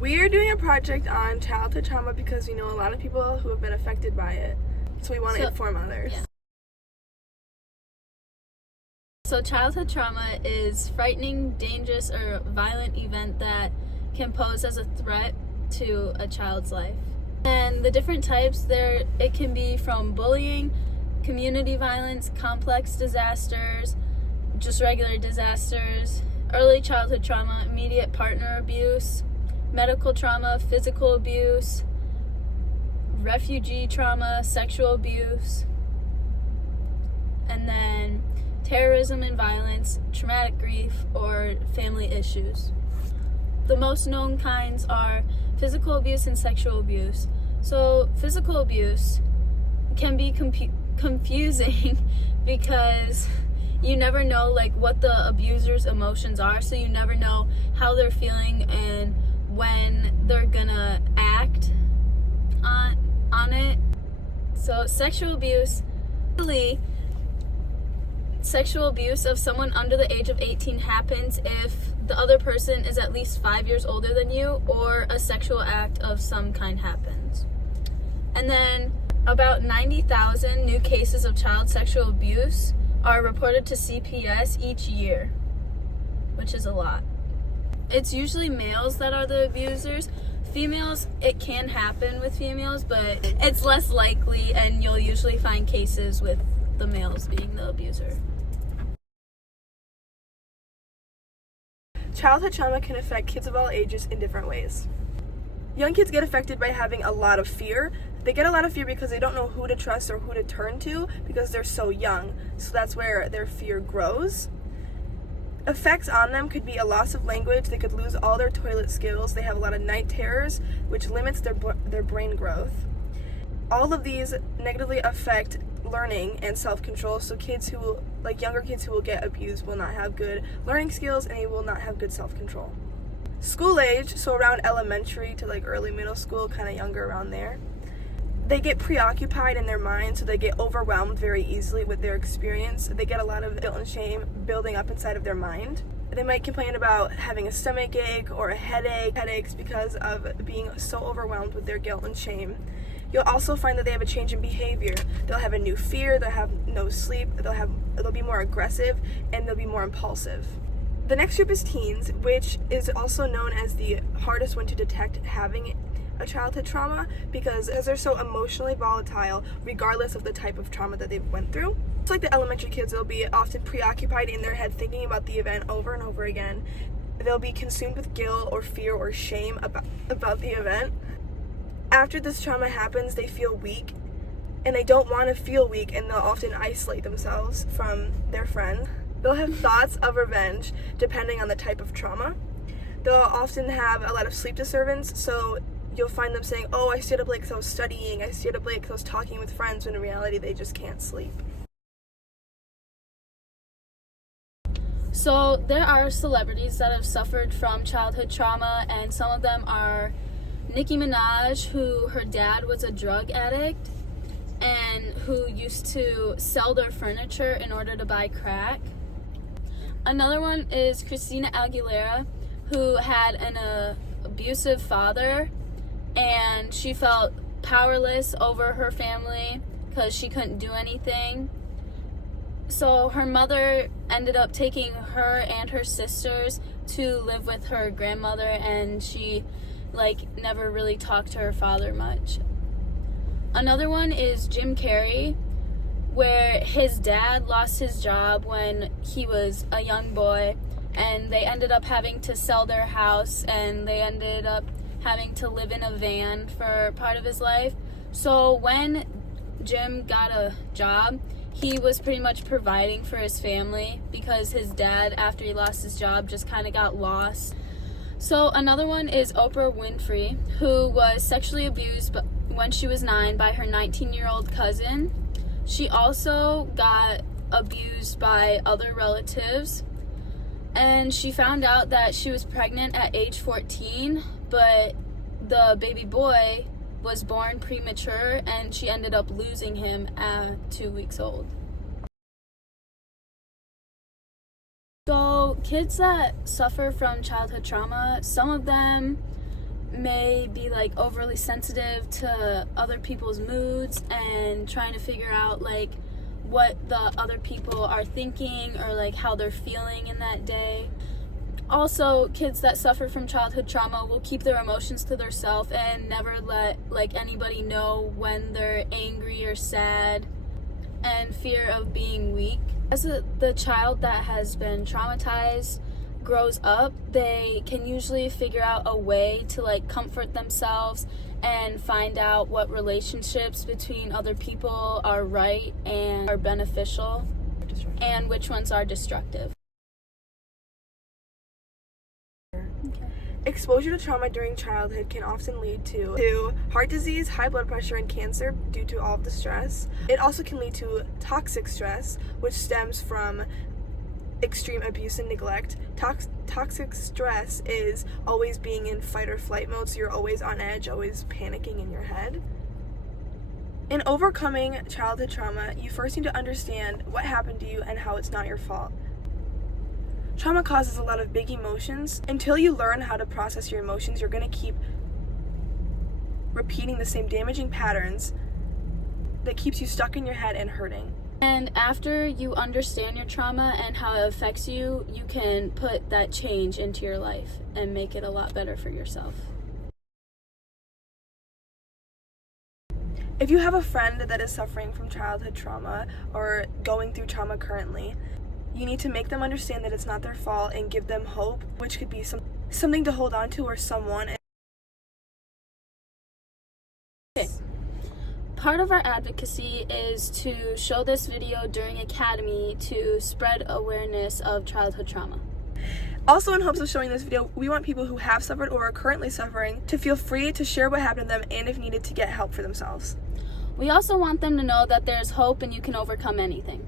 We are doing a project on childhood trauma because we know a lot of people who have been affected by it. So we want to inform others. Yeah. So childhood trauma is frightening, dangerous, or violent event that can pose as a threat to a child's life. And the different types it can be from bullying, community violence, complex disasters, just regular disasters, early childhood trauma, immediate partner abuse, medical trauma, physical abuse, refugee trauma, sexual abuse, and then terrorism and violence, traumatic grief, or family issues. The most known kinds are physical abuse and sexual abuse. So physical abuse can be confusing because you never know what the abuser's emotions are, so you never know how they're feeling and when they're gonna act on it. So sexual abuse of someone under the age of 18 happens if the other person is at least 5 years older than you or a sexual act of some kind happens. And then about 90,000 new cases of child sexual abuse are reported to CPS each year, which is a lot. It's usually males that are the abusers. Females, it can happen with females, but it's less likely, and you'll usually find cases with the males being the abuser. Childhood trauma can affect kids of all ages in different ways. Young kids get affected by having a lot of fear. They get a lot of fear because they don't know who to trust or who to turn to because they're so young. So that's where their fear grows. Effects on them could be a loss of language. They could lose all their toilet skills. They have a lot of night terrors, which limits their brain growth. All of these negatively affect learning and self-control. So younger kids who will get abused will not have good learning skills and they will not have good self-control. School age, so around elementary to early middle school, kind of younger around there. They get preoccupied in their mind, so they get overwhelmed very easily with their experience. They get a lot of guilt and shame building up inside of their mind. They might complain about having a stomach ache or a headaches because of being so overwhelmed with their guilt and shame. You'll also find that they have a change in behavior. They'll have a new fear, they'll have no sleep, they'll be more aggressive, and they'll be more impulsive. The next group is teens, which is also known as the hardest one to detect having a childhood trauma because as they're so emotionally volatile regardless of the type of trauma that they went through. It's like the elementary kids, they'll be often preoccupied in their head thinking about the event over and over again. They'll be consumed with guilt or fear or shame about the event. After this trauma happens, they feel weak and they don't want to feel weak, and they'll often isolate themselves from their friends. They'll have thoughts of revenge depending on the type of trauma. They'll often have a lot of sleep disturbance, so you'll find them saying, oh, I stayed up late because I was studying, I stayed up late because I was talking with friends, when in reality they just can't sleep. So there are celebrities that have suffered from childhood trauma, and some of them are Nicki Minaj, who her dad was a drug addict and who used to sell their furniture in order to buy crack. Another one is Christina Aguilera, who had an abusive father, and she felt powerless over her family because she couldn't do anything. So her mother ended up taking her and her sisters to live with her grandmother, and she never really talked to her father much. Another one is Jim Carrey, where his dad lost his job when he was a young boy, and they ended up having to sell their house, and they ended up having to live in a van for part of his life. So when Jim got a job, he was pretty much providing for his family because his dad, after he lost his job, just kind of got lost. So another one is Oprah Winfrey, who was sexually abused when she was 9 by her 19-year-old cousin. She also got abused by other relatives, and she found out that she was pregnant at age 14, but the baby boy was born premature, and she ended up losing him at 2 weeks old. So kids that suffer from childhood trauma, some of them may be like overly sensitive to other people's moods and trying to figure out like what the other people are thinking or like how they're feeling in that day. Also, kids that suffer from childhood trauma will keep their emotions to themselves and never let like anybody know when they're angry or sad, and fear of being weak. As the child that has been traumatized grows up, they can usually figure out a way to like comfort themselves and find out what relationships between other people are right and are beneficial and which ones are destructive. Exposure to trauma during childhood can often lead to heart disease, high blood pressure, and cancer due to all of the stress. It also can lead to toxic stress, which stems from extreme abuse and neglect. Toxic stress is always being in fight or flight mode, so you're always on edge, always panicking in your head. In overcoming childhood trauma, you first need to understand what happened to you and how it's not your fault. Trauma causes a lot of big emotions. Until you learn how to process your emotions, you're going to keep repeating the same damaging patterns that keeps you stuck in your head and hurting. And after you understand your trauma and how it affects you, you can put that change into your life and make it a lot better for yourself. If you have a friend that is suffering from childhood trauma or going through trauma currently, you need to make them understand that it's not their fault and give them hope, which could be something to hold on to or someone. Okay. Part of our advocacy is to show this video during Academy to spread awareness of childhood trauma. Also, in hopes of showing this video, we want people who have suffered or are currently suffering to feel free to share what happened to them and, if needed, to get help for themselves. We also want them to know that there's hope and you can overcome anything.